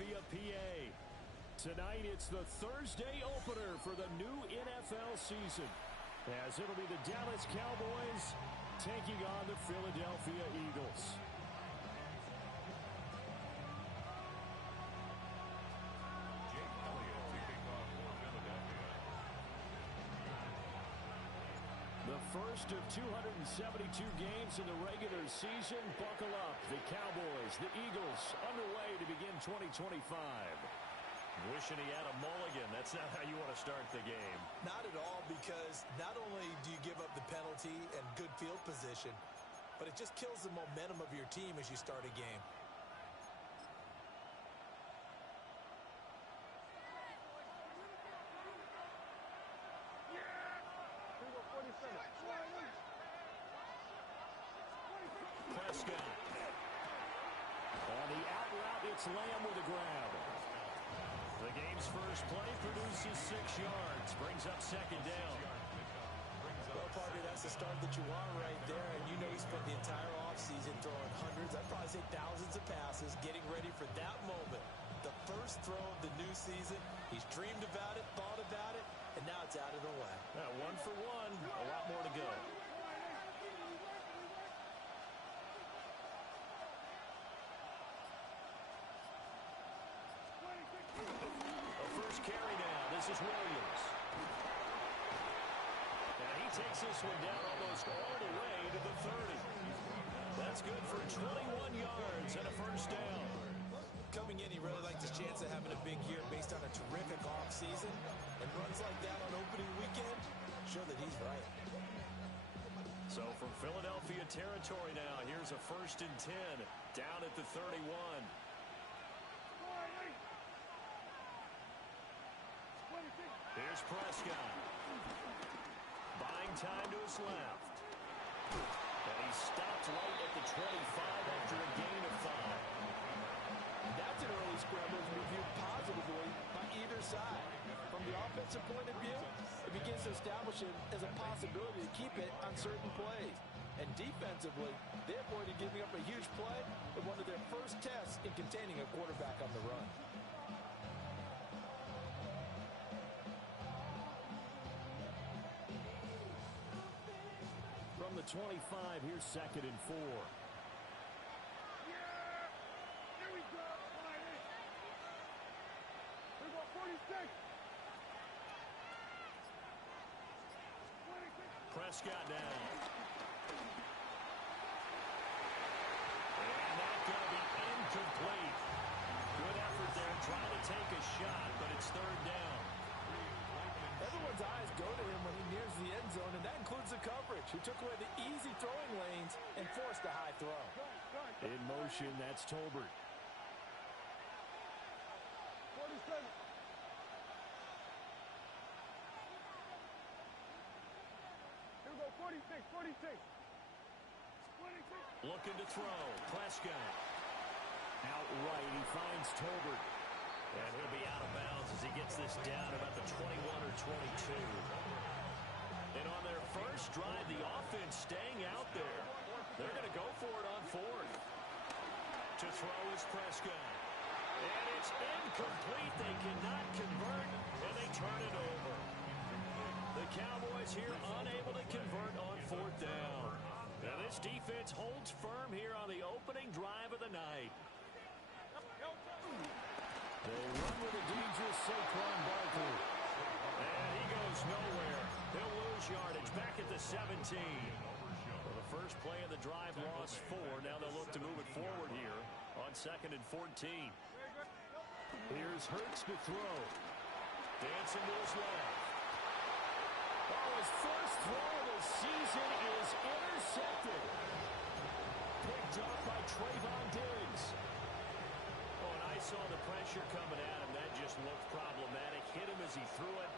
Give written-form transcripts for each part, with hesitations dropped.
Philadelphia, PA. Tonight, it's the Thursday opener for the new NFL season, as it'll be the Dallas Cowboys taking on the Philadelphia Eagles. The first of 272 games in the regular season. Buckle up. The Cowboys, the Eagles, underway to begin 2025. Wishing he had a mulligan. That's not how you want to start the game. Not at all, because not only do you give up the penalty and good field position, but it just kills the momentum of your team as you start a game. Prescott. On the out route, it's Lamb with a grab. The game's first play produces 6 yards. Brings up second down. Well, partner, that's the start that you want right there. And you know he spent the entire offseason throwing hundreds, I'd probably say thousands of passes, getting ready for that moment. The first throw of the new season. He's dreamed about it, thought about it, and now it's out of the way. 1 for 1. A lot more to go. First carry now. This is Williams. And he takes this one down almost all the way to the 30. That's good for 21 yards and a first down. Coming in, he really liked his chance of having a big year based on a terrific offseason. And runs like that on opening weekend show that he's right. So from Philadelphia territory now, here's a 1st and 10 down at the 31. Here's Prescott. Buying time to his left. And he stopped right at the 25 after a gain of 5. That's an early scramble to be viewed positively by either side. From the offensive point of view, it begins to establish it as a possibility to keep it on certain plays. And defensively, they avoided giving up a huge play in one of their first tests in containing a quarterback on the run. From the 25, here's 2nd and 4. Yeah! Here we go! Here we go, 46! Prescott down. And that's going to be incomplete. Good effort there, trying to take a shot, but it's 3rd down. Everyone's eyes go to him when he nears the end zone, and that includes the coverage, who took away the easy throwing lanes and forced a high throw. In motion, that's Tolbert. 47. Here we go, 46, 46. 26. Looking to throw. Prescott. Out right, he finds Tolbert. And he'll be out of bounds as he gets this down about the 21 or 22. And on their first drive, the offense staying out there. They're going to go for it on 4th. To throw is Prescott. And it's incomplete. They cannot convert, and they turn it over. The Cowboys here unable to convert on 4th down. Now this defense holds firm here on the opening drive of the night. They run with a dangerous Saquon Barkley. And he goes nowhere. He'll lose yardage back at the 17. Well, the first play of the drive lost 4. Now they'll look to move it forward here on 2nd and 14. Here's Hurts to throw. Dancing to his left. Oh, his first throw of the season is intercepted. Picked up by Trayvon Diggs. Oh, and I saw the pressure coming at him. That just looked problematic. Hit him as he threw it,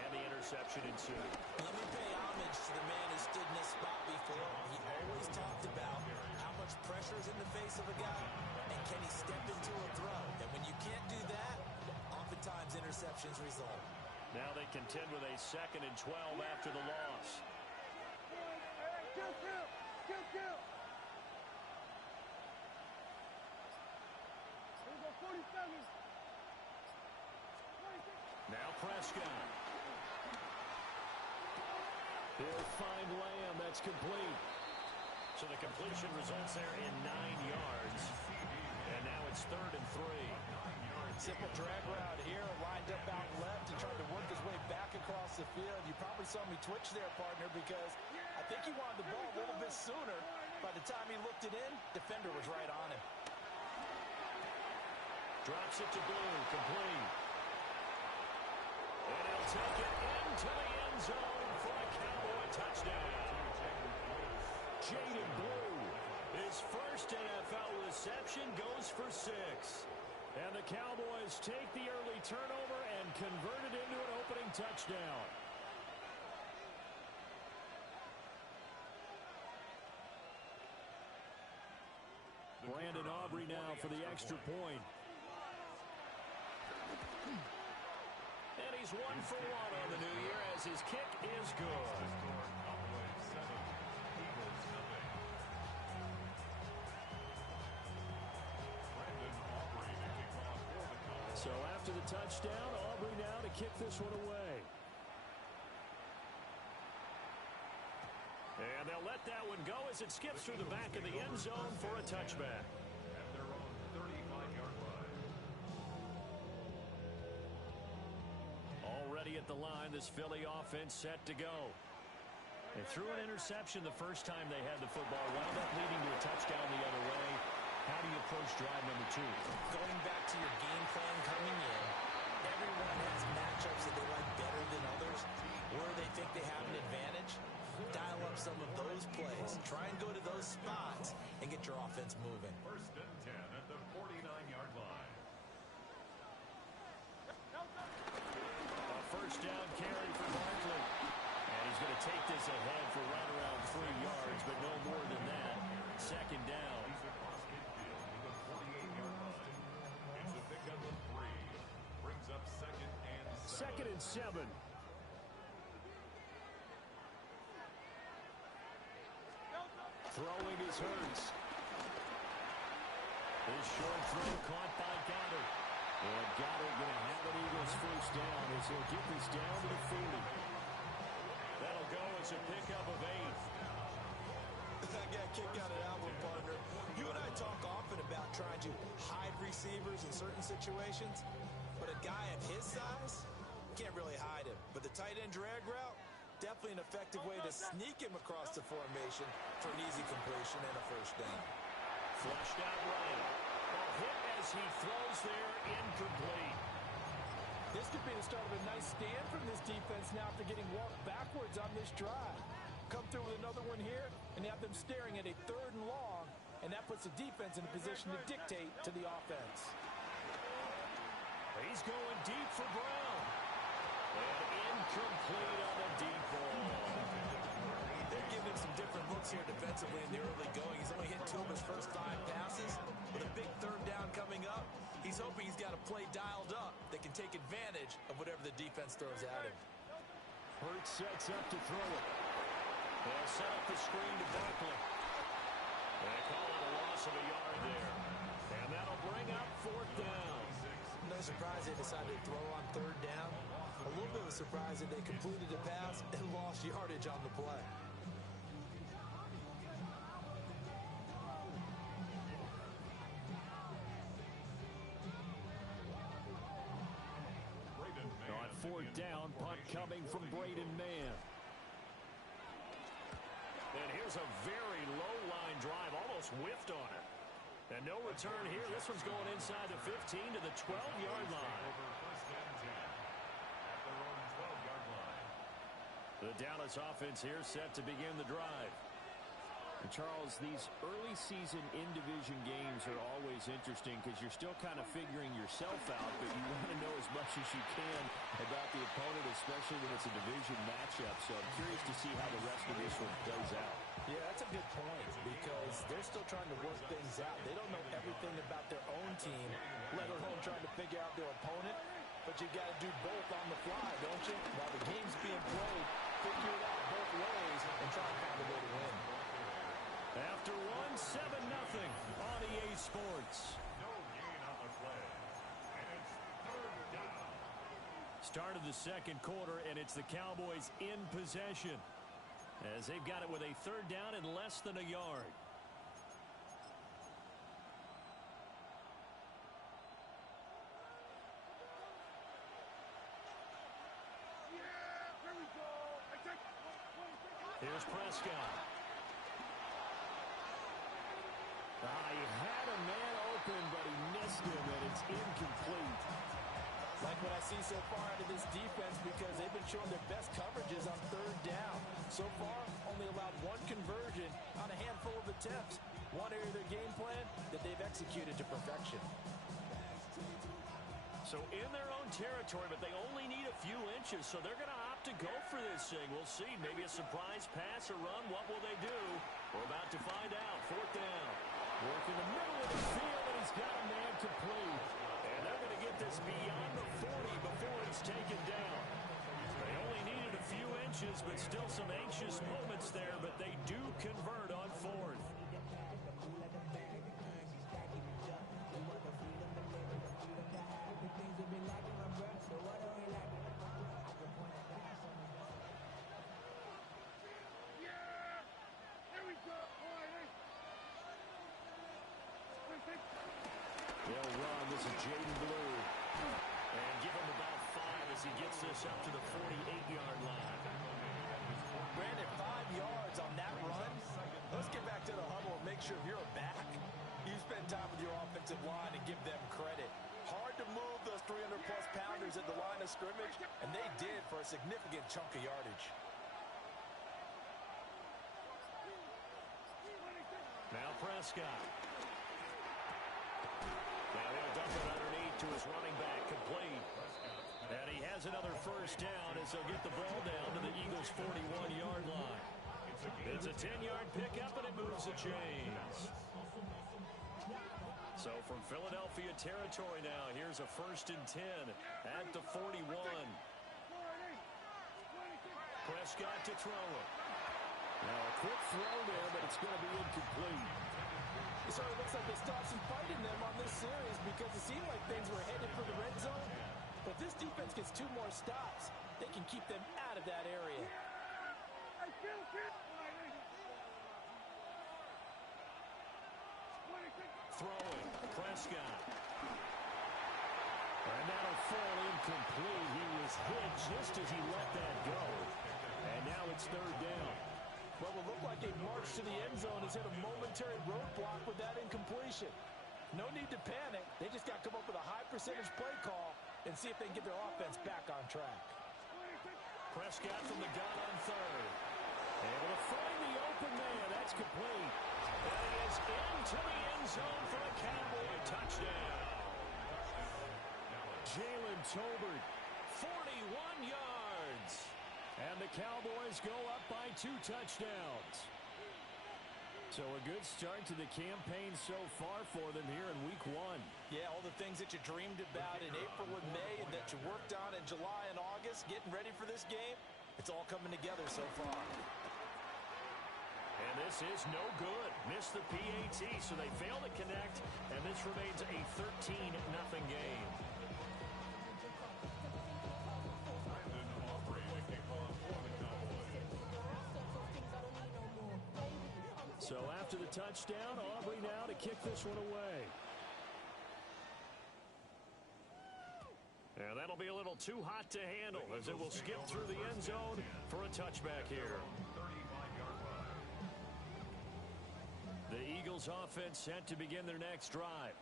and the interception ensued. Let me pay homage to the man who stood in this spot before. He always talked about how much pressure is in the face of a guy, and can he step into a throw. And when you can't do that, oftentimes interceptions result. Now they contend with a 2nd and 12 after the loss. Kill. 47. Now Prescott. He'll find Lamb. That's complete. So the completion results there in 9 yards. And now it's 3rd and 3. Simple drag route here, lined up out left and tried to work his way back across the field. You probably saw me twitch there, partner, because I think he wanted the ball a little bit sooner. By the time he looked it in, defender was right on him. Drops it to Blue, complete. And he'll take it into the end zone for a Cowboy touchdown. Jaden Blue, his first NFL reception, goes for 6. And the Cowboys take the early turnover and convert it into an opening touchdown. Brandon Aubrey now for the extra point. And he's 1 for 1 on the new year as his kick is good. So after the touchdown, Aubrey now to kick this one away. And they'll let that one go as it skips through the back of the end zone for a touchback. At their own 35-yard line. Already at the line, this Philly offense set to go. They threw an interception the first time they had the football, wound up leading to a touchdown the other way. How do you approach drive number 2? Going back to your game plan coming in, everyone has matchups that they like better than others, where they think they have an advantage. Dial up some of those plays. Try and go to those spots and get your offense moving. 1st and 10 at the 49-yard line. A first down carry for Barkley. And he's going to take this ahead for right around 3 yards, but no more than that. 2nd down. He's across midfield to the 48-yard line. It's a pickup of 3. Brings up 2nd and 7. 2nd and 7. Throwing is Hurts. His short throw caught by Goddard. And Goddard going to have an Eagles first down as he'll get this down to the 40. That'll go as a pickup of 8. I got a kick out of that one, partner. You and I talk often about trying to hide receivers in certain situations, but a guy of his size can't really hide him. But the tight end drag route, definitely an effective way to sneak him across the formation for an easy completion and a first down. Flushed out right. Ball hit as he throws there, incomplete. This could be the start of a nice stand from this defense now after getting walked backwards on this drive. Come through with another one here, and you have them staring at a 3rd and long, and that puts the defense in a position to dictate to the offense. He's going deep for Brown. And incomplete on the deep ball. They're giving him some different looks here defensively in the early going. He's only hit 2 of his first 5 passes. With a big 3rd down coming up, he's hoping he's got a play dialed up that can take advantage of whatever the defense throws at him. Hurts sets up to throw it. They'll set up the screen to Barkley. They call it a loss of a yard there. And that'll bring up 4th down. No surprise they decided to throw on 3rd down. A little bit of a surprise that they completed the pass and lost yardage on the play. On 4th down, punt coming from Braden Mann. And here's a very low-line drive, almost whiffed on it. And no return here. This one's going inside the 15 to the 12-yard line. Over 1st and 10 at their own 12-yard line. The Dallas offense here set to begin the drive. And Charles, these early season in-division games are always interesting because you're still kind of figuring yourself out, but you want to know as much as you can about the opponent, especially when it's a division matchup. So I'm curious to see how the rest of this one plays out. Yeah, that's a good point because they're still trying to work things out. They don't know everything about their own team, let alone trying to figure out their opponent. But you got to do both on the fly, don't you? While the game's being played, figure it out both ways and try and find a way to win. After 1, 7-0 on EA Sports. No gain on the play. And it's 3rd down. Start of the second quarter, and it's the Cowboys in possession as they've got it with a third down and less than a yard. Here's Prescott. He had a man open, but he missed him, and it's incomplete. Like what I see so far out of this defense, because they've been showing their best coverages on third down. So far, only allowed one conversion on a handful of attempts. One area of their game plan that they've executed to perfection. So in their own territory, but they only need a few inches, so they're going to opt to go for this thing. We'll see. Maybe a surprise pass or run. What will they do? We're about to find out. Fourth down. Work in the middle of the field, and he's got a man complete. And they're going to get this beyond the 40 before it's taken down. They only needed a few inches, but still some anxious moments there, but they do convert on fourth. They'll run. This is Jaden Blue. And give him about 5 as he gets this up to the 48-yard line. Brandon, 5 yards on that run. Let's get back to the huddle and make sure if you're a back, you spend time with your offensive line and give them credit. Hard to move those 300-plus pounders at the line of scrimmage, and they did for a significant chunk of yardage. Now Prescott. Now he'll dump it underneath to his running back, complete. And he has another first down as they'll get the ball down to the Eagles' 41-yard line. It's a 10-yard pickup, and it moves the chains. So from Philadelphia territory now, here's a 1st and 10 at the 41. Prescott to throw it. Now a quick throw there, but it's going to be incomplete. It sort of looks like they stopped some fight in them on this series because it seemed like things were headed for the red zone. But if this defense gets 2 more stops, they can keep them out of that area. Throwing, Prescott. And that'll fall incomplete. He was hit just as he let that go. And now it's 3rd down. What will look like a march to the end zone has hit a momentary roadblock with that incompletion. No need to panic. They just got to come up with a high percentage play call and see if they can get their offense back on track. Prescott from the gun on 3rd. Able to find the open man. That's complete. And he is into the end zone for a Cowboy touchdown. Jalen Tolbert, 41 yards. And the Cowboys go up by 2 touchdowns. So a good start to the campaign so far for them here in week 1. Yeah, all the things that you dreamed about in April and May and that you worked on in July and August, getting ready for this game, it's all coming together so far. And this is no good. Missed the PAT, so they fail to connect, and this remains a 13-0 game. So after the touchdown, Aubrey now to kick this one away. And that'll be a little too hot to handle as it will skip through the end zone for a touchback here. The Eagles offense set to begin their next drive.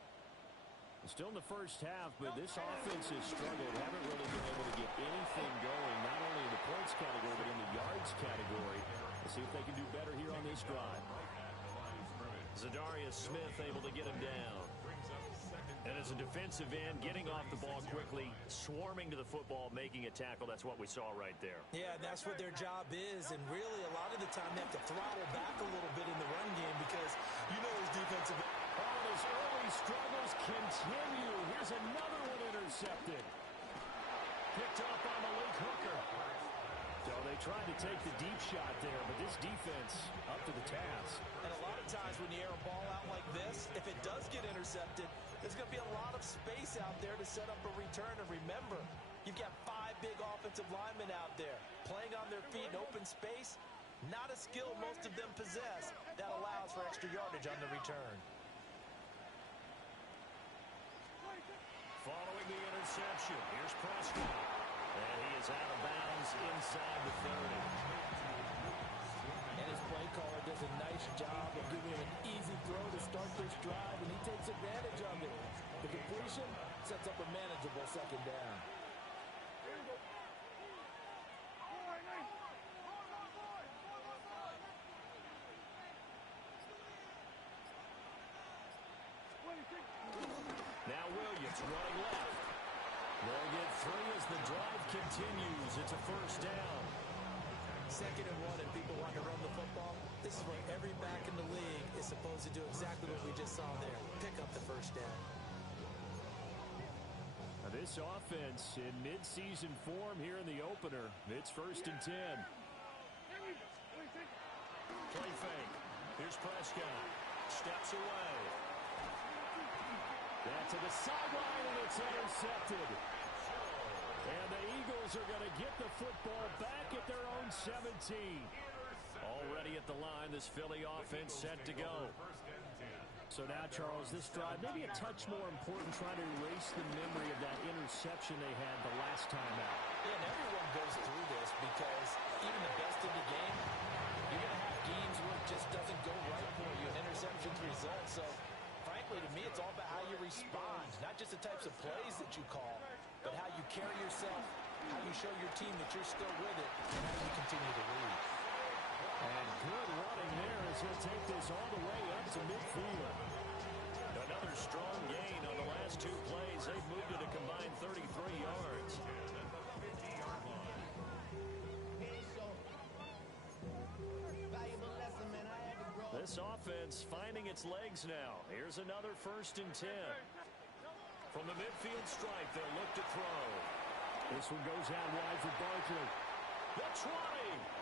Still in the first half, but this offense has struggled. Haven't really been able to get anything going, not only in the points category, but in the yards category. Let's see if they can do better here on this drive. Zadarius Smith able to get him down. And as a defensive end, getting off the ball quickly, swarming to the football, making a tackle. That's what we saw right there. Yeah, that's what their job is. And really, a lot of the time, they have to throttle back a little bit in the run game because you know his defensive. Oh, his early struggles continue. Here's another one intercepted. Picked up on Malik Hooker. So they tried to take the deep shot there, but this defense up to the task. And a lot of times when you air a ball out like this, if it does get intercepted, there's going to be a lot of space out there to set up a return. And remember, you've got 5 big offensive linemen out there, playing on their feet in open space. Not a skill most of them possess that allows for extra yardage on the return. Following the interception, here's Prescott. And he is out of bounds inside the 30. And his play caller does a nice job of giving him an easy throw to start this drive, and he takes advantage of it. The completion sets up a manageable second down. Now Williams running left. They'll get 3 as the drive continues. It's a first down. 2nd and 1, and people want to run the football. This is where every back in the league is supposed to do exactly what we just saw there. Pick up the first down. Now this offense in mid-season form here in the opener. It's 1st and 10. Play fake. Here's Prescott. Steps away. Back to the sideline, and it's intercepted. And the Eagles are going to get the football back at their own 17. Already at the line, this Philly offense set to go. So now, Charles, this drive maybe a touch more important, trying to erase the memory of that interception they had the last time out. Yeah, and everyone goes through this because even the best in the game, you're going to have games where it just doesn't go right for you, and interceptions result. So, frankly, to me, it's all about how you respond, not just the types of plays that you call, but how you carry yourself, how you show your team that you're still with it, and how you continue to lead. And good running there as he'll take this all the way up to midfield. Another strong gain on the last 2 plays. They've moved it a combined 33 yards. This offense finding its legs now. Here's another 1st and 10. From the midfield stripe, they'll look to throw. This one goes out wide for Barkley. The 20.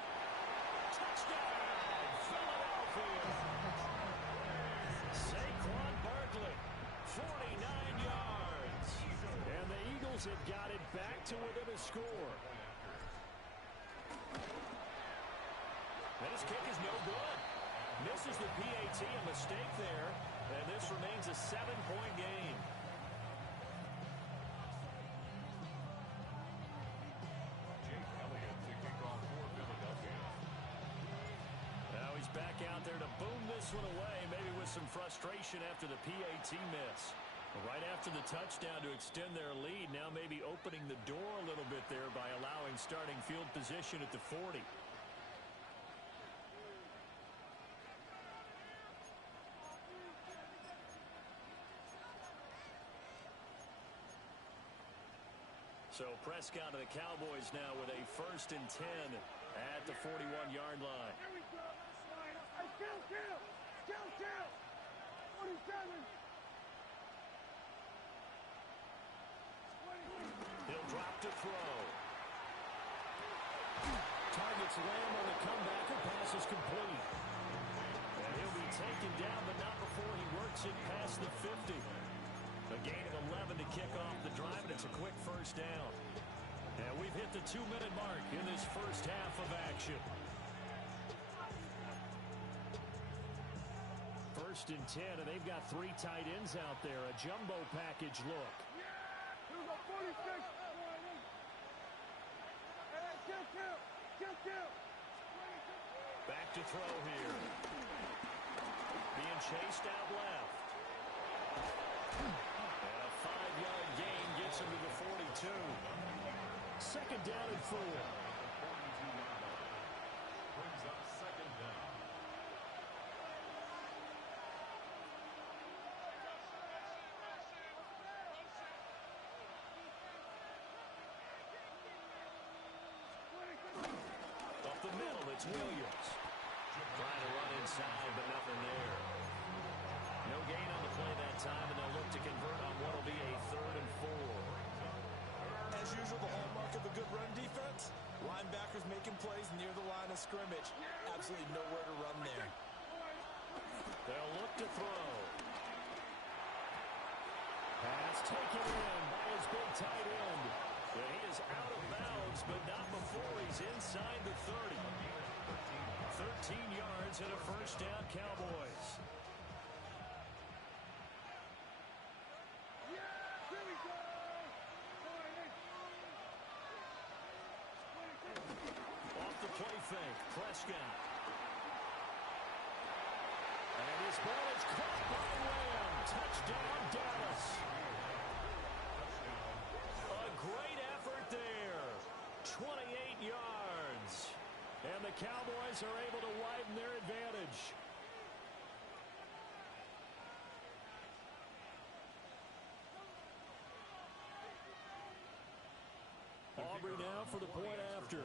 Touchdown, Philadelphia. Saquon Barkley, 49 yards. And the Eagles have got it back to within a score. And his kick is no good. Misses the PAT, a mistake there. And this remains a 7-point game. Now he's back out there to boom this one away, maybe with some frustration after the PAT miss. Right after the touchdown to extend their lead, now maybe opening the door a little bit there by allowing starting field position at the 40. So Prescott of the Cowboys now with a 1st and 10 at the 41-yard line. Here we go. Hey, kill. 47. He'll drop to throw. Targets Lamb on the comeback. The pass is complete. And he'll be taken down, but not before he works it past the 50. A gain of 11 to kick off the drive, and it's a quick first down. And we've hit the 2-minute mark in this first half of action. 1st and 10, and they've got 3 tight ends out there. A jumbo package look. Here we go, 46. Hey, kill. Back to throw here. Being chased out left. And a 5-yard gain gets him to the 42. 2nd down and 4. Brings up 2nd down. Up the middle, it's Williams. Trying to run inside, but nothing there. No gain on the play that time, and they'll look to convert on what will be a 3rd and 4. As usual, the hallmark of a good run defense, linebackers making plays near the line of scrimmage. Absolutely nowhere to run there. They'll look to throw. Pass taken in by his big tight end. And he is out of bounds but not before he's inside the 30. 13 yards and a first down, Cowboys. Here we go. Off the play fake, Prescott. And his ball is caught by Lamb. Touchdown, Dallas. A great effort there. 28 yards. And the Cowboys are able to widen their advantage. Aubrey now for the point after.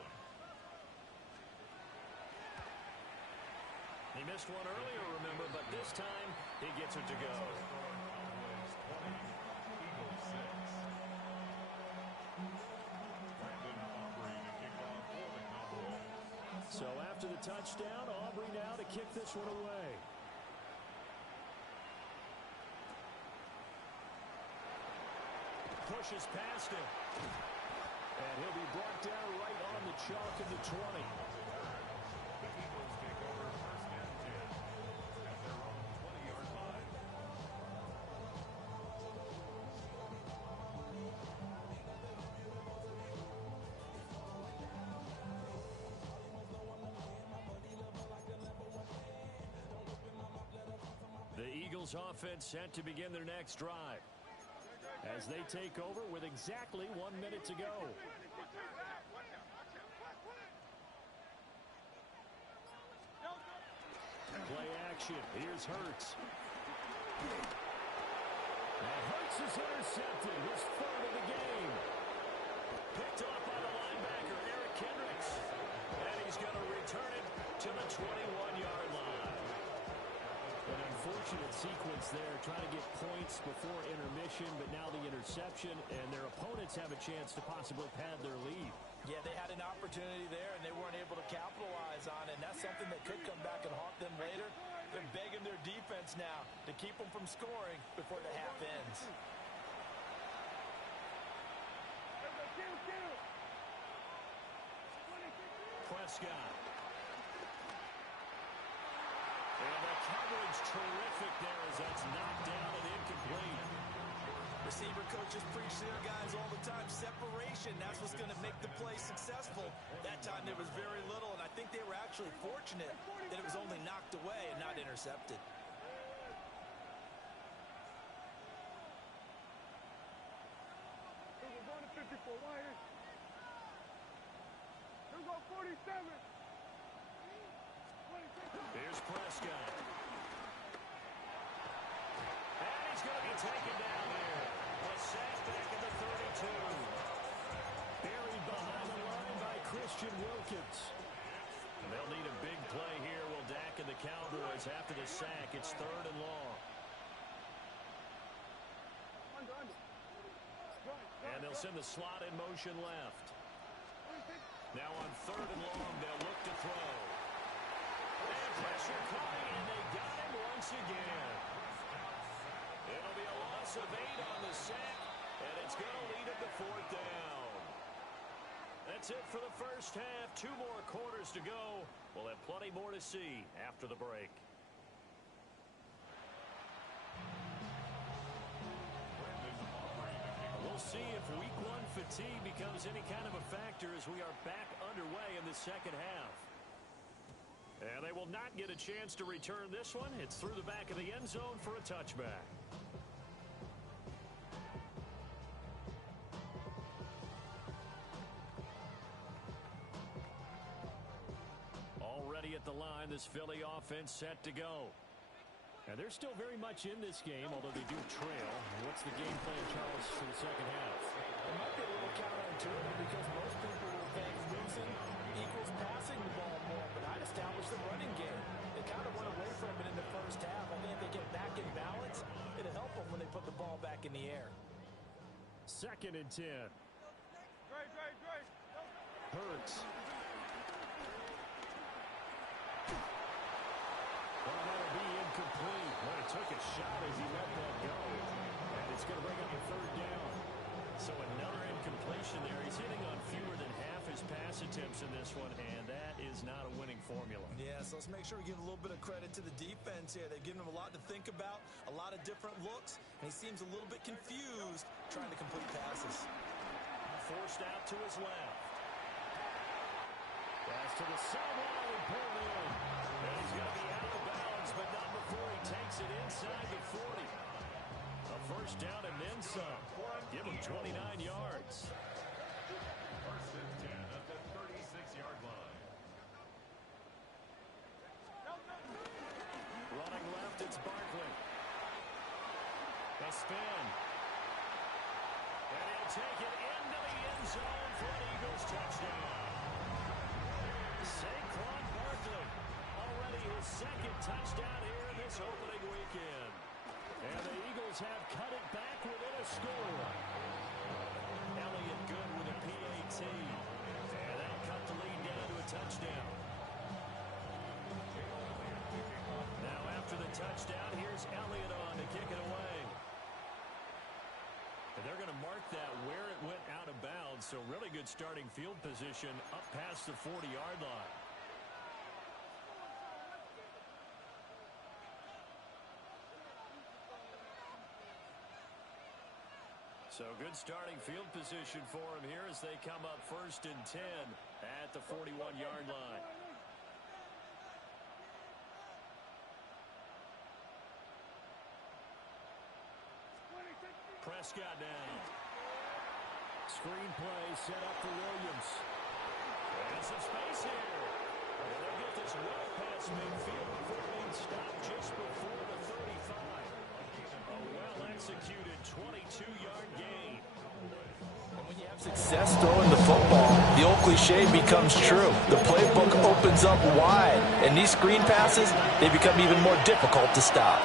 He missed one earlier, remember, but this time he gets it to go. So after the touchdown, Aubrey now to kick this one away. Pushes past him. And he'll be brought down right on the chalk of the 20. The Eagles take over first and 10 at their own 20-yard line. The Eagles offense set to begin their next drive as they take over with exactly 1 minute to go. Play action. Here's Hurts. And Hurts is intercepted. His third of the game. Picked off by the linebacker, Eric Kendricks. And he's going to return it to the 21-yard line. An unfortunate sequence there, trying to get points before intermission, but now the interception, and their opponents have a chance to possibly pad their lead. Yeah, they had an opportunity there, and they weren't able to capitalize on it, and that's something that could come back and haunt them later. They're begging their defense now to keep them from scoring before the half ends. Prescott. And the coverage terrific there as that's knocked down and incomplete. Receiver coaches preach to their guys all the time. Separation, that's what's going to make the play successful. That time there was very little, and I think they were actually fortunate that it was only knocked away and not intercepted. There's a run of 54 wide. There's a 47. Here's Prescott. And he's going to be taken down here. A sack back at the 32. Buried behind the line by Christian Wilkins. And they'll need a big play here. Will Dak and the Cowboys after the sack. It's third and long. And they'll send the slot in motion left. Now on third and long, they'll look to throw. And pressure coming, and they got him once again. It'll be a loss of 8 on the sack, and it's going to lead him to fourth down. That's it for the first half. 2 more quarters to go. We'll have plenty more to see after the break. We'll see if week 1 fatigue becomes any kind of a factor as we are back underway in the second half. And they will not get a chance to return this one. It's through the back of the end zone for a touchback. Already at the line, this Philly offense set to go. And they're still very much in this game, although they do trail. What's the game plan, Charles, for the second half? It might be a little counterintuitive because most people will think losing equals passing the ball more, but I'd establish the running game. They kind of went away from it in the first half. I think if they get back in balance, it'll help them when they put the ball back in the air. Second and 10. Hurts. Well, that'll be incomplete. Well, he took a shot as he let that go. And it's going to bring up a third down. So another incompletion there. He's hitting on fewer than half his his pass attempts in this one, and that is not a winning formula. Yeah, so let's make sure we give a little bit of credit to the defense here. They've given him a lot to think about, a lot of different looks, and he seems a little bit confused trying to complete passes. Forced out to his left. Pass to the sideline and pulled in. And he's going to be out of bounds, but not before he takes it inside the 40. A first down and then some. Give him 29 yards. First and 10 at the 36-yard line. Running left, it's Barkley. A spin. And he'll take it into the end zone for an Eagles touchdown. Saquon Barkley, already his second touchdown here in this opening weekend. And the Eagles have cut it back within a score. Elliott good with a PAT. And that'll cut the lead down to a touchdown. Now after the touchdown, here's Elliott on to kick it away. And they're going to mark that where it went out of bounds. So really good starting field position up past the 40-yard line. So good starting field position for him here as they come up first and 10 at the 41-yard line. Prescott now. Screen play set up for Williams. And some space here. And they'll get this well past midfield before being stopped just before the 35. A well-executed 22-yard gain. And when you have success throwing the football, the old cliche becomes true. The playbook opens up wide, and these screen passes, they become even more difficult to stop.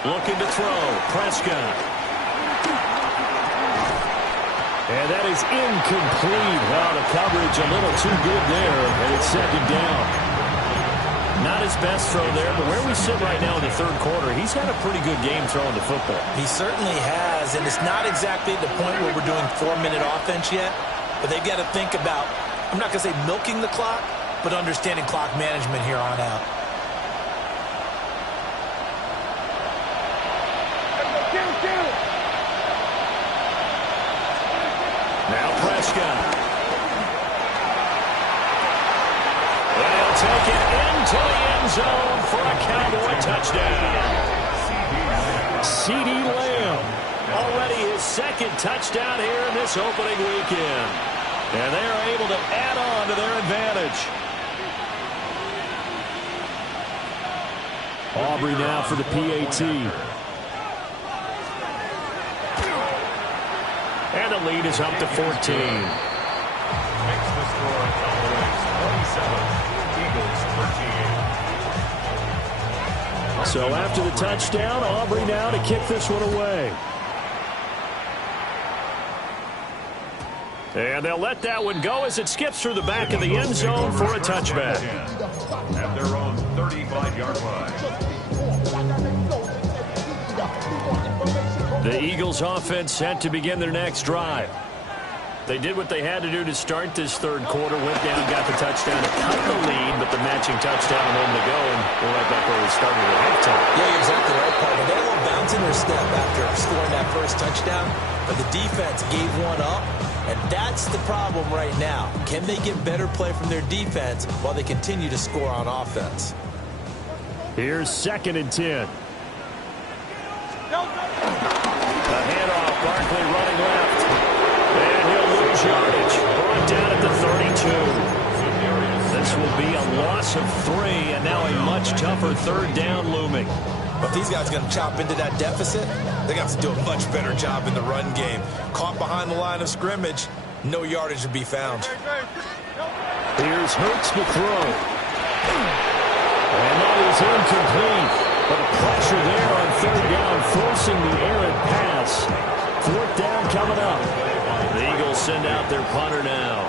Looking to throw. Prescott. And that is incomplete. Wow, the coverage a little too good there. And it's second down. Not his best throw there, but where we sit right now in the third quarter, he's had a pretty good game throwing the football. He certainly has, and it's not exactly the point where we're doing 4-minute offense yet, but they've got to think about, I'm not going to say milking the clock, but understanding clock management here on out. Now Prescott. And he'll take it into the end zone for a Cowboy touchdown. CeeDee Lamb, already his second touchdown here in this opening weekend. And they are able to add on to their advantage. Aubrey now for the PAT. And the lead is up to 14. Makes the score Cowboys 27, Eagles 38. So after the touchdown, Aubrey now to kick this one away. And they'll let that one go as it skips through the back of the end zone for a touchback. At their own 35-yard line. The Eagles offense set to begin their next drive. They did what they had to do to start this third quarter, went down, got the touchdown to cut the lead, but the matching touchdown a moment ago, and we're right back where we started at halftime. Yeah, you're exactly right, Paul. They had a little bounce in their step after scoring that first touchdown, but the defense gave one up, and that's the problem right now. Can they get better play from their defense while they continue to score on offense? Here's second and 10. A handoff, Barkley running left. And he'll lose yardage. Brought down at the 32. This will be a loss of 3, and now a much tougher third down looming. But if these guys are going to chop into that deficit, they got to do a much better job in the run game. Caught behind the line of scrimmage, no yardage to be found. Here's Hurts to throw. And that is incomplete. But a pressure there on third down, forcing the errant pass. Fourth down coming up. The Eagles send out their punter now,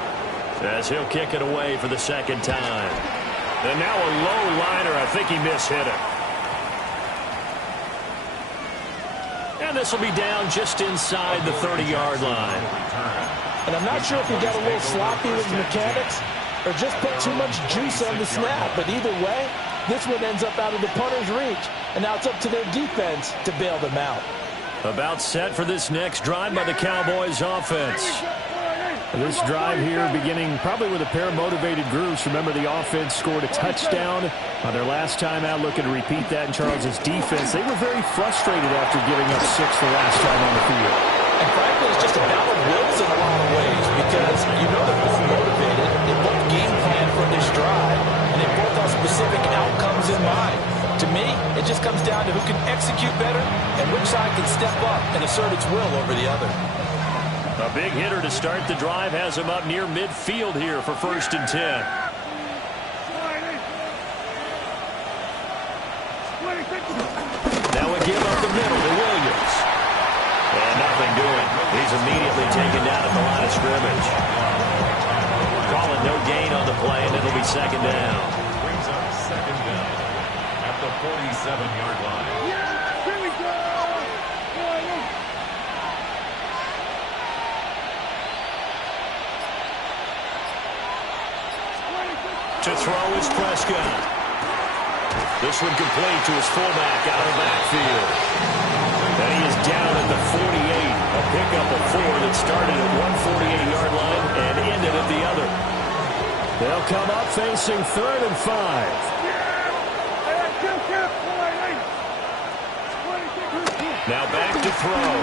as he'll kick it away for the second time. And now a low liner. I think he mishit it. And this will be down just inside the 30-yard line. And I'm not sure if he got a little sloppy with his mechanics or just put too much juice on the snap. But either way, this one ends up out of the punter's reach. And now it's up to their defense to bail them out. About set for this next drive by the Cowboys offense. This drive here beginning probably with a pair of motivated groups. Remember, the offense scored a touchdown on their last time out. Looking to repeat that in Charles's defense. They were very frustrated after giving up 6 the last time on the field. And frankly, it's just a battle of wills in a lot of ways because you know they're both motivated. They both game plan for this drive, and they both have specific outcomes in mind. To me, it just comes down to who can execute better and which side can step up and assert its will over the other. A big hitter to start the drive has him up near midfield here for 1st and 10. Now a give up the middle to Williams. And nothing doing. He's immediately taken down at the line of scrimmage. Calling no gain on the play, and it'll be 2nd down. Brings up 2nd down at the 47-yard line. Here we go! To throw is Prescott. This one complete to his fullback out of the backfield. And he is down at the 48. A pickup of 4 that started at one 48-yard line and ended at the other. They'll come up facing 3rd and 5. Now back to throw.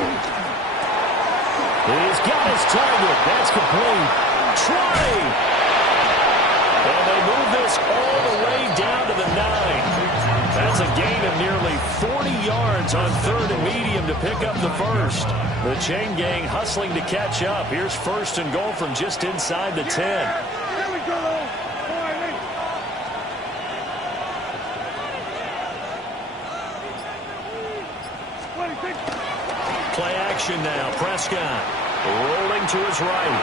He's got his target. That's complete. Trey! And they move this all the way down to the 9. That's a gain of nearly 40 yards on 3rd and medium to pick up the first. The chain gang hustling to catch up. Here's 1st and goal from just inside the 10. Here we go! Play action now. Prescott rolling to his right.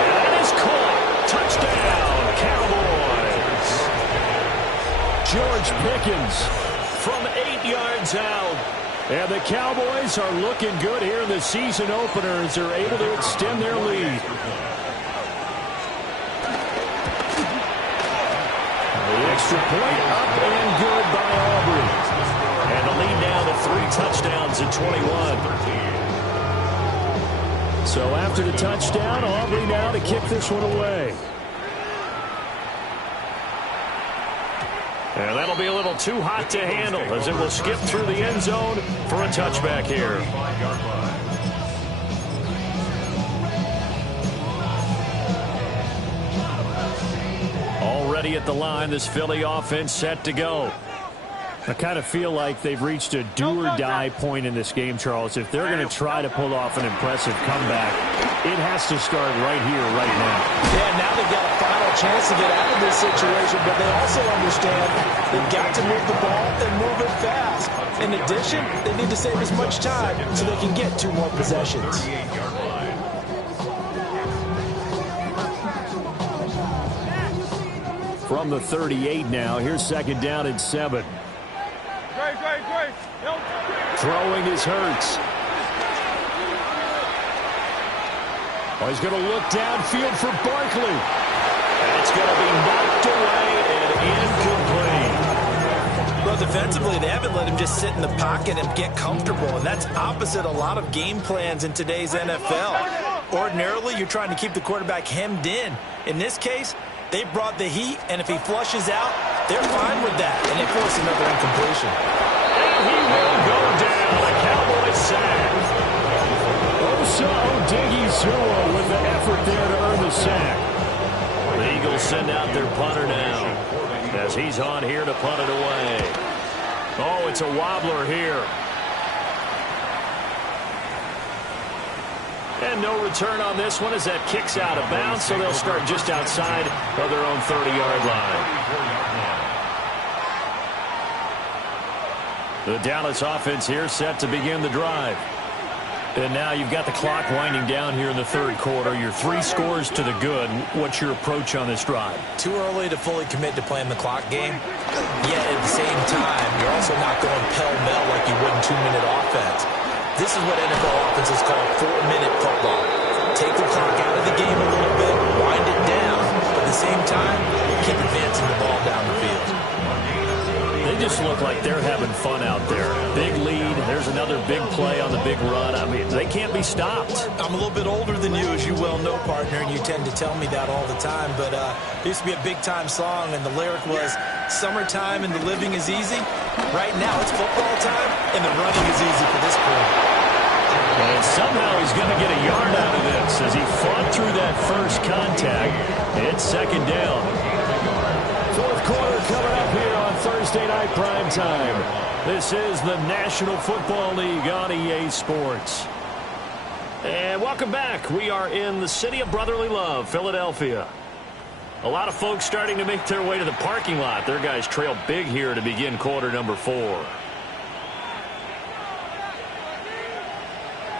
And it is caught. Touchdown, Cowboys. George Pickens from 8 yards out. And the Cowboys are looking good here in the season opener as they're able to extend their lead. The extra point up and good by Aubrey. And the lead now to 3 touchdowns at 21. So after the touchdown, Aubrey now to kick this one away. And that'll be a little too hot to handle as it will skip through the end zone for a touchback here. Already at the line, this Philly offense set to go. I kind of feel like they've reached a do-or-die point in this game, Charles. If they're going to try to pull off an impressive comeback, it has to start right here, right now. Yeah, now they've got a final chance to get out of this situation, but they also understand they've got to move the ball and move it fast. In addition, they need to save as much time so they can get 2 more possessions. From the 38 now, here's 2nd down and 7. Throwing is Hurts. Oh, he's going to look downfield for Barkley. And it's going to be knocked away and incomplete. Well, defensively, they haven't let him just sit in the pocket and get comfortable, and that's opposite a lot of game plans in today's NFL. Ordinarily, you're trying to keep the quarterback hemmed in. In this case, they brought the heat, and if he flushes out, they're fine with that, and they force another incompletion. And he will go down. A Cowboy sack. Osa Odighizuwa with the effort there to earn the sack. The Eagles send out their punter now as he's on here to punt it away. Oh, it's a wobbler here. And no return on this one as that kicks out of bounds, so they'll start just outside of their own 30-yard line. The Dallas offense here set to begin the drive. And now you've got the clock winding down here in the third quarter. You're 3 scores to the good. What's your approach on this drive? Too early to fully commit to playing the clock game. Yet at the same time, you're also not going pell-mell like you would in 2-minute offense. This is what NFL offenses call 4-minute football. Take the clock out of the game a little bit, wind it down, but at the same time, keep advancing the ball down the field. They just look like they're having fun out there. Big lead. There's another big play on the big run. I mean, they can't be stopped. I'm a little bit older than you, as you well know, partner, and you tend to tell me that all the time. But it used to be a big-time song, and the lyric was, "Summertime and the living is easy." Right now, it's football time, and the running is easy for this crew. And somehow he's going to get a yard out of this as he fought through that first contact. It's second down. Fourth quarter coming up here on Thursday Night Prime Time. This is the National Football League on EA Sports. And welcome back. We are in the city of brotherly love, Philadelphia. A lot of folks starting to make their way to the parking lot. Their guys trail big here to begin quarter number 4.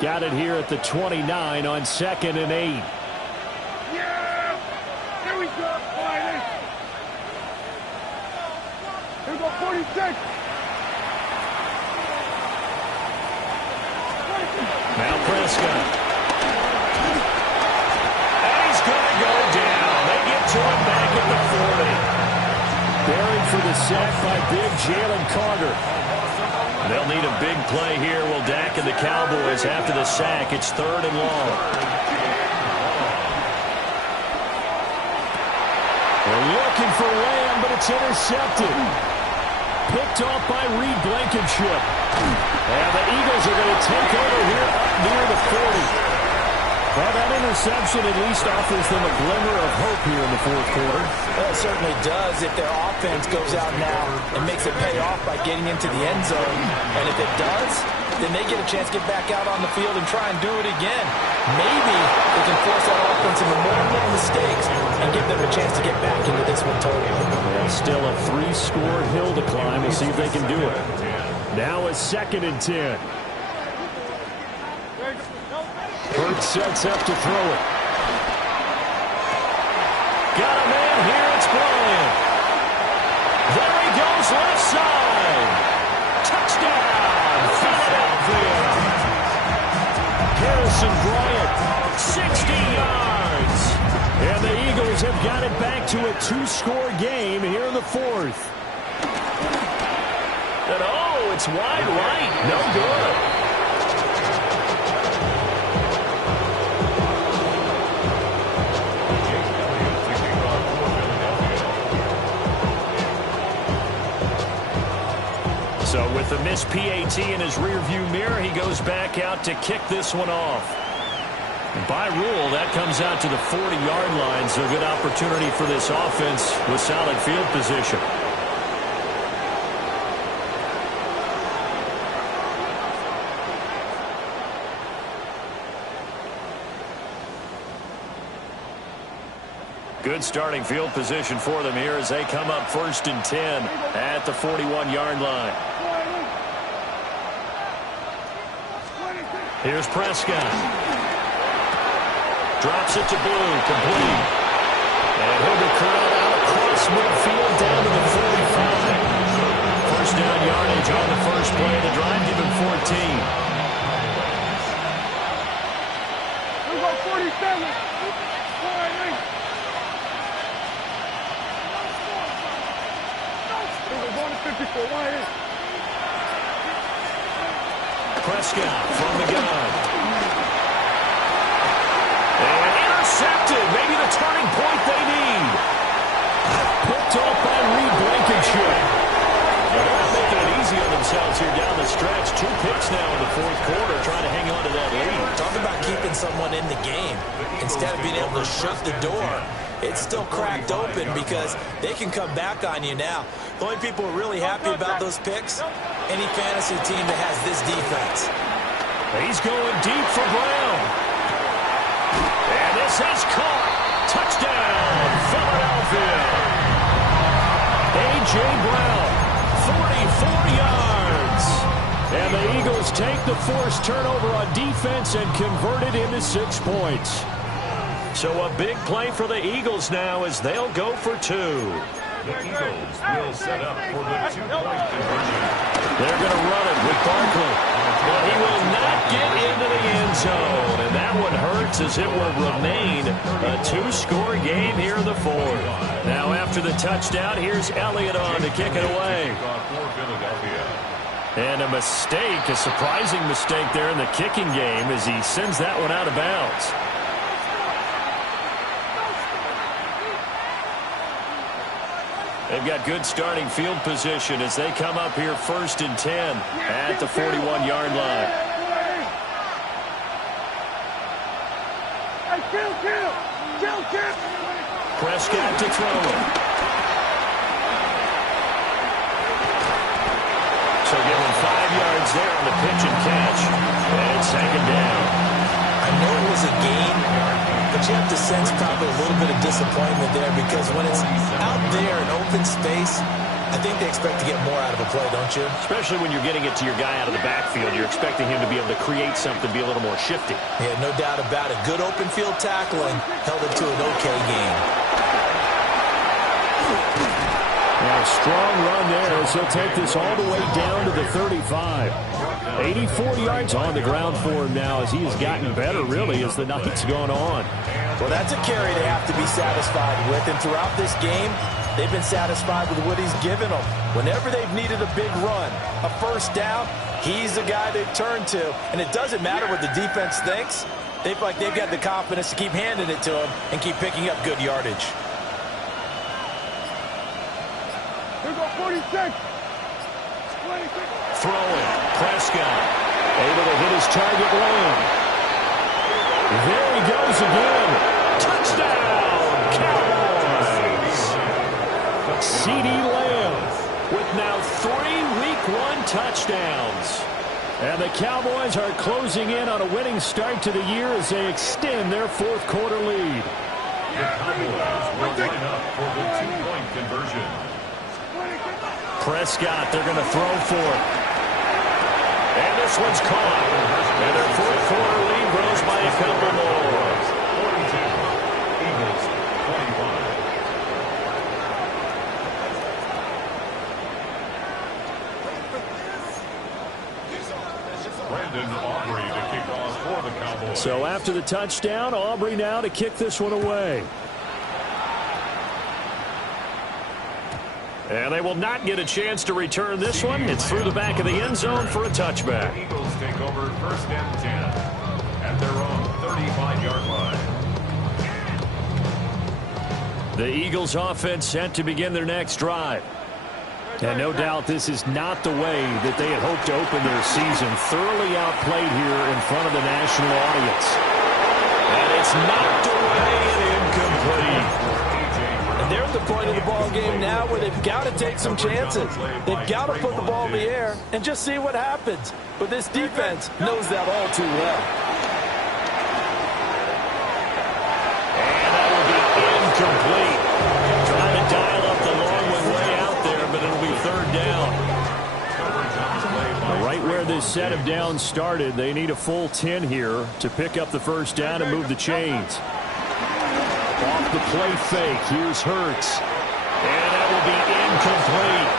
Got it here at the 29 on 2nd and 8. Yeah! Here we go, Friday! Here we go, 46! Now Prescott. And he's going to go down. They get to him back at the 40. Buried for the sack by big Jalen Carter. They'll need a big play here. Will Dak and the Cowboys after the sack. It's 3rd and long. They're looking for Lamb, but it's intercepted. Picked off by Reed Blankenship. And the Eagles are going to take over here up near the 40. Well, that interception at least offers them a glimmer of hope here in the fourth quarter. Well, it certainly does if their offense goes out now and makes it pay off by getting into the end zone. And if it does, then they get a chance to get back out on the field and try and do it again. Maybe they can force that offense into more little mistakes and give them a chance to get back into this one totally. Well, still a 3-score hill to climb. We'll see if they can do it. Now a 2nd and 10. Hurts sets up to throw it. Got a man here. It's Bryant. There he goes, left side. Touchdown, Philadelphia. Harrison Bryant, 60 yards. And the Eagles have got it back to a 2-score game here in the 4th. And oh, it's wide right. No good. So with the missed PAT in his rearview mirror, he goes back out to kick this one off. By rule, that comes out to the 40-yard line, so a good opportunity for this offense with solid field position. Good starting field position for them here as they come up 1st and 10 at the 41-yard line. Here's Prescott. Drops it to Blue, complete. And he'll be corralled out across midfield down to the 45. First down yardage on the first play of the drive, give him 14. Here we go, 47! Prescott from the gun. And intercepted. Maybe the turning point they need. Picked off by Reed Blankenship. They're not making it easy on themselves here down the stretch. 2 picks now in the fourth quarter trying to hang on to that lead. Talk about keeping someone in the game. Instead of being able to shut the door, it's still cracked open because they can come back on you now. The only people who are really happy about those picks, any fantasy team that has this defense. He's going deep for Brown. And this is caught. Touchdown, Philadelphia. A.J. Brown, 44 yards. And the Eagles take the forced turnover on defense and convert it into 6 points. So a big play for the Eagles now as they'll go for 2. The Eagles will set up for the 2-point conversion. They're going to run it with Barkley. But he will not get into the end zone. And that one hurts as it will remain a 2-score game here in the 4th. Now after the touchdown, here's Elliott on to kick it away. And a mistake, a surprising mistake there in the kicking game as he sends that one out of bounds. They've got good starting field position as they come up here 1st and 10 at the 41-yard line. Kill. Prescott to throw it. So give him 5 yards there on the pitch and catch. And it's 2nd down. I know it was a gain, but you have to sense probably a little bit of disappointment there because when it's out there in open space, I think they expect to get more out of a play, don't you? Especially when you're getting it to your guy out of the backfield. You're expecting him to be able to create something, be a little more shifty. Yeah, no doubt about it. Good open field tackling held it to an okay game. Now, strong run there as he'll take this all the way down to the 35. 84 yards on the ground for him now as he has gotten better, really, as the night's gone on. Well, that's a carry they have to be satisfied with. And throughout this game, they've been satisfied with what he's given them. Whenever they've needed a big run, a first down, he's the guy they've turned to. And it doesn't matter what the defense thinks. They feel like they've got the confidence to keep handing it to him and keep picking up good yardage. Here go 46. Throwing. Prescott able to hit his target Lamb. There he goes again. Touchdown, Cowboys. C.D. Lamb with now 3 Week 1 touchdowns. And the Cowboys are closing in on a winning start to the year as they extend their 4th quarter lead. The Cowboys will line up for the 2-point conversion. Prescott, they're going to throw for it. And this one's caught. And their 4th quarter lead grows by a couple more. 42, Eagles 21. Brandon Aubrey to kick off for the Cowboys. So after the touchdown, Aubrey now to kick this one away. And they will not get a chance to return this one. It's through the back of the end zone for a touchback. The Eagles take over 1st and 10 at their own 35-yard line. The Eagles offense set to begin their next drive. And no doubt this is not the way that they had hoped to open their season. Thoroughly outplayed here in front of the national audience. And it's knocked away and incomplete. They're at the point of the ball game now where they've got to take some chances. They've got to put the ball in the air and just see what happens. But this defense knows that all too well. And that will be incomplete. Trying to dial up the long one way out there, but it'll be 3rd down. Right where this set of downs started, they need a full 10 here to pick up the 1st down and move the chains. Off the play fake, here's Hurts. And that will be incomplete.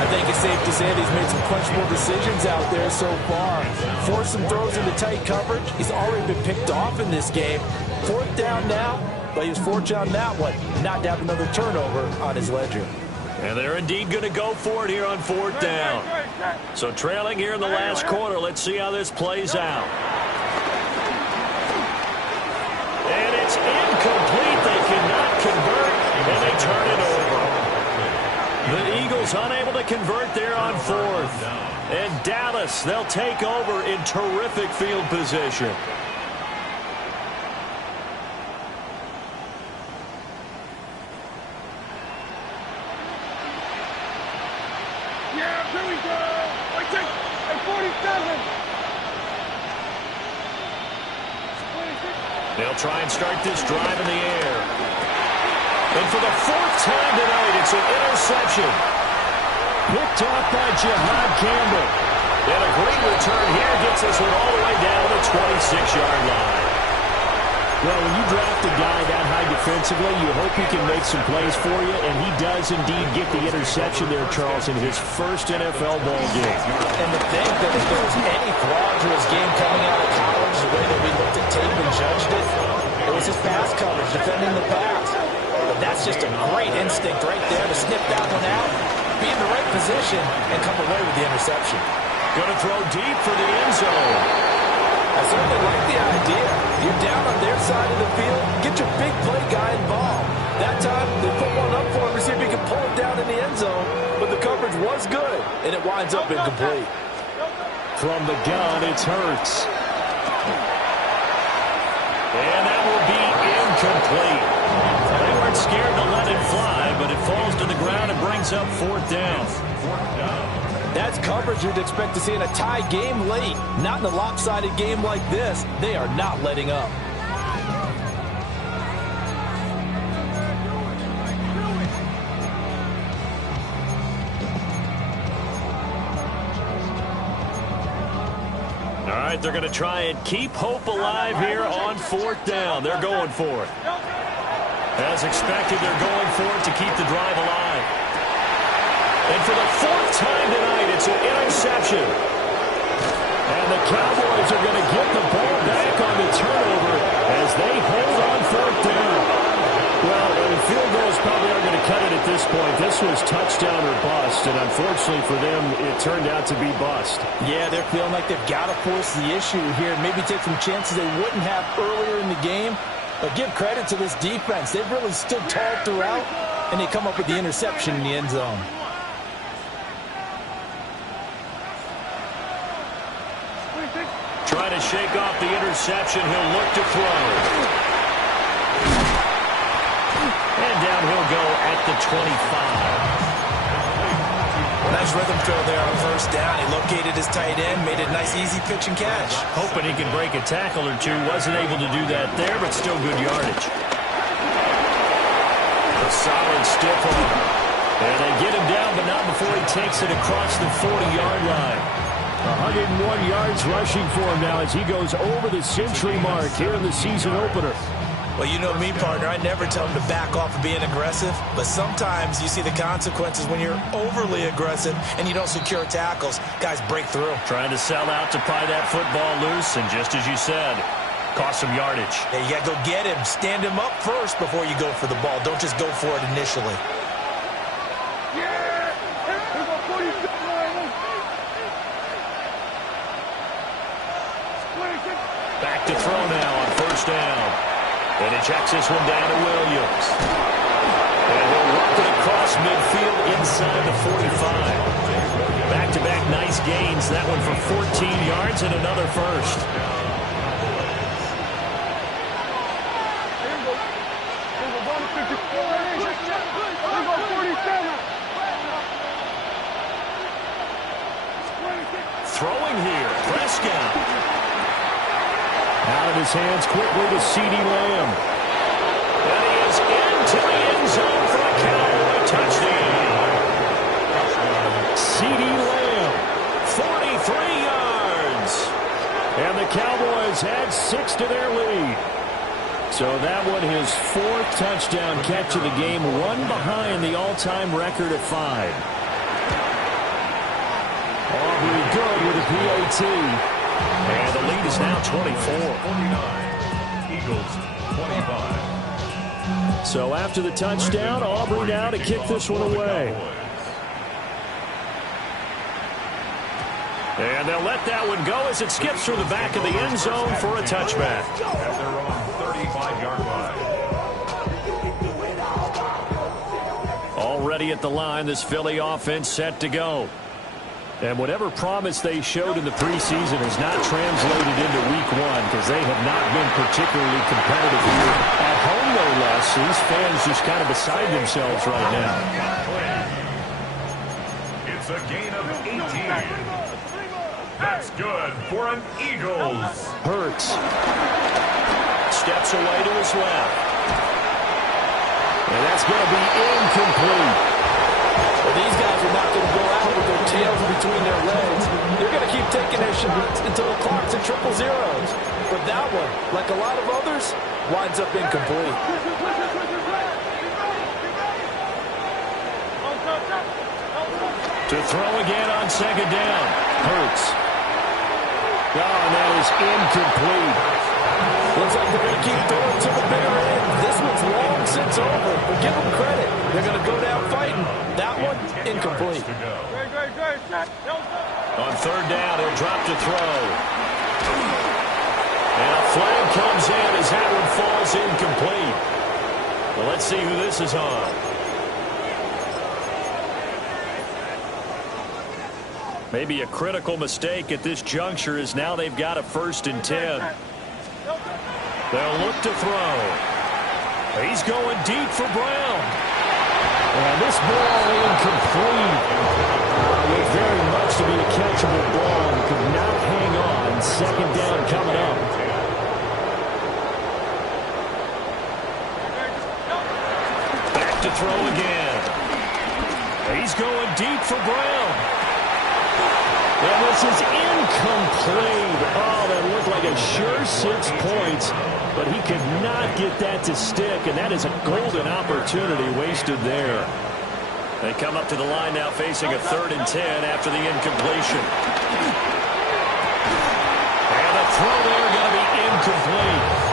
I think it's safe to say that he's made some questionable decisions out there so far. Forced some throws into tight coverage. He's already been picked off in this game. 4th down now, but he was fortunate on that one. Not to have another turnover on his ledger. And they're indeed going to go for it here on 4th down. So trailing here in the last quarter, let's see how this plays out. And it's incomplete. They cannot convert, and they turn it over. The Eagles unable to convert there on 4th. And Dallas, they'll take over in terrific field position. Yeah, here we go. I take at 47. They'll try and start this drive in the air. And for the 4th time tonight, it's an interception. Picked off by Jihad Campbell. And a great return here gets us one all the way down the 26-yard line. Well, when you draft a guy that high defensively, you hope he can make some plays for you, and he does indeed get the interception there, Charles, in his first NFL ball game. And to think that if there was any flaw to his game coming out of college, the way that we looked at tape and judged it, it was his pass coverage, defending the pass. But that's just a great instinct right there to snip that one out, be in the right position, and come away with the interception. Going to throw deep for the end zone. I certainly like the idea. You're down on their side of the field, get your big play guy involved. That time, they put one up for him to see if he can pull it down in the end zone, but the coverage was good, and it winds up incomplete. From the gun, it's Hurts. And that will be incomplete. They weren't scared to let it fly, but it falls to the ground and brings up fourth down. That's coverage you'd expect to see in a tie game late. Not in a lopsided game like this. They are not letting up. All right, they're going to try and keep hope alive here on fourth down. They're going for it. As expected, they're going for it to keep the drive alive. And for the fourth time tonight, it's an interception. And the Cowboys are going to get the ball back on the turnover as they hold on fourth down. Well, the field goals probably aren't going to cut it at this point. This was touchdown or bust, and unfortunately for them, it turned out to be bust. Yeah, they're feeling like they've got to force the issue here. Maybe take some chances they wouldn't have earlier in the game. But give credit to this defense. They've really stood tall throughout, and they come up with the interception in the end zone. Trying to shake off the interception. He'll look to throw. And down he'll go at the 25. Nice rhythm throw there on first down. He located his tight end, made it a nice, easy pitch and catch. Hoping he can break a tackle or two. Wasn't able to do that there, but still good yardage. A solid stiff arm. And they get him down, but not before he takes it across the 40-yard line. 101 yards rushing for him now as he goes over the century mark here in the season opener. Well, you know me, partner. I never tell him to back off of being aggressive, but sometimes you see the consequences when you're overly aggressive and you don't secure tackles. Guys break through. Trying to sell out to pry that football loose, and just as you said, cost some yardage. Yeah, you got to go get him. Stand him up first before you go for the ball. Don't just go for it initially. Back to throw now on first down. And he checks this one down to Williams. And he'll work it across midfield inside the 45. Back-to-back nice gains. That one for 14 yards and another first. Throwing here, Prescott. Out of his hands quickly to C.D. Lamb. And he is into the end zone for a Cowboy touchdown. C.D. Lamb, 43 yards. and the Cowboys add 6 to their lead. So that one his 4th touchdown catch of the game, one behind the all-time record of 5. Aubrey good with a PAT. And the lead is now 24. 49. Eagles 25. So after the touchdown, Aubrey now to kick this one away. And they'll let that one go as it skips through the back of the end zone for a touchback. At their own 35-yard line. Already at the line, this Philly offense set to go. And whatever promise they showed in the preseason has not translated into week 1 because they have not been particularly competitive here. At home, no less. These fans just kind of beside themselves right now. It's a gain of 18. That's good for an Eagles. Hurts. Steps away to his left. And that's going to be incomplete. Well, these guys are not going to go out with their tails between their legs. They're going to keep taking their shots until the clock's at triple zeros. But that one, like a lot of others, winds up incomplete. To throw again on second down. Hurts. Oh, and that is incomplete. Looks like they're going to keep throwing to the bitter end. This one's long since over, but give them credit. They're going to go down fighting. That one, incomplete. On third down, he'll drop to throw. And a flag comes in as that one falls incomplete. Well, let's see who this is on. Maybe a critical mistake at this juncture is now they've got a 1st and 10. They'll look to throw. He's going deep for Brown. And this ball incomplete. With very much to be a catchable ball. Could not hang on. Second down coming up. Back to throw again. He's going deep for Brown. And this is incomplete. Oh, that looked like a sure 6 points, but he could not get that to stick, and that is a golden opportunity wasted there. They come up to the line now facing a 3rd and 10 after the incompletion. And the throw there going to be incomplete.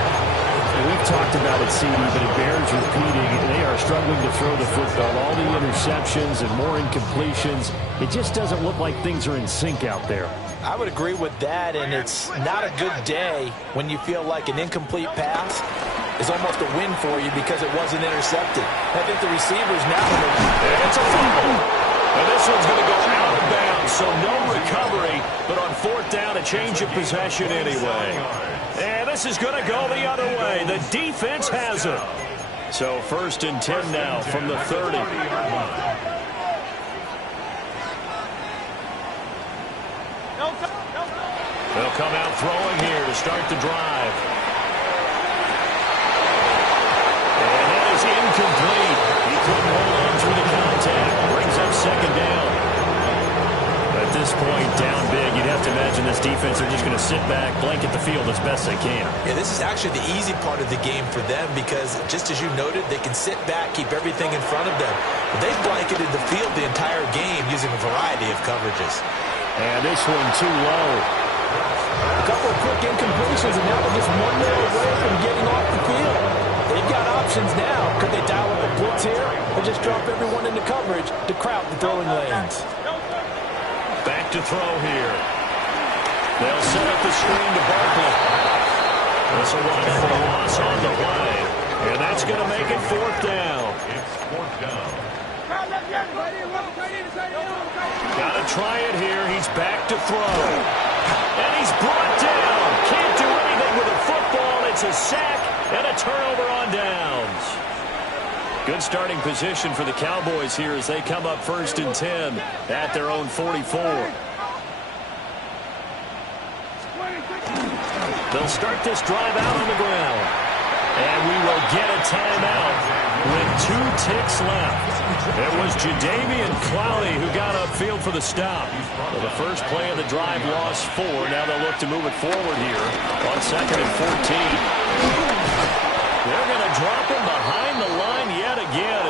And we've talked about it, CD, but it bears repeating. They are struggling to throw the football. All the interceptions and more incompletions. It just doesn't look like things are in sync out there. I would agree with that, and it's not a good day when you feel like an incomplete pass is almost a win for you because it wasn't intercepted. I think the receivers now... It's a fumble. And this one's going to go out of bounds, so no recovery, but on 4th down, a change of possession anyway. And this is going to go the other way. The defense has it. So 1st and 10 now from the 30. They'll come out throwing here to start the drive. And that is incomplete. He couldn't hold on through the contact. Brings up second down. At this point, down big, you'd have to imagine this defense are just going to sit back, blanket the field as best they can. Yeah, this is actually the easy part of the game for them because, just as you noted, they can sit back, keep everything in front of them. But they've blanketed the field the entire game using a variety of coverages. And this one too low. A couple of quick incompletions, and now they're just one more away from getting off the field. They've got options now. Could they dial up a blitz here or just drop everyone into coverage to crowd the throwing lanes? Back to throw here. They'll set up the screen to Barkley. This will run for a loss on the play. And that's going to make it 4th down. It's 4th down. Got to try it here. He's back to throw. And he's brought down. Can't do anything with a football. It's a sack and a turnover on downs. Good starting position for the Cowboys here as they come up 1st and 10 at their own 44. They'll start this drive out on the ground. And we will get a timeout with 2 ticks left. It was Jadeveon Clowney who got upfield for the stop. Well, the first play of the drive lost 4. Now they'll look to move it forward here on 2nd and 14. They're going to drop him behind the line yet again.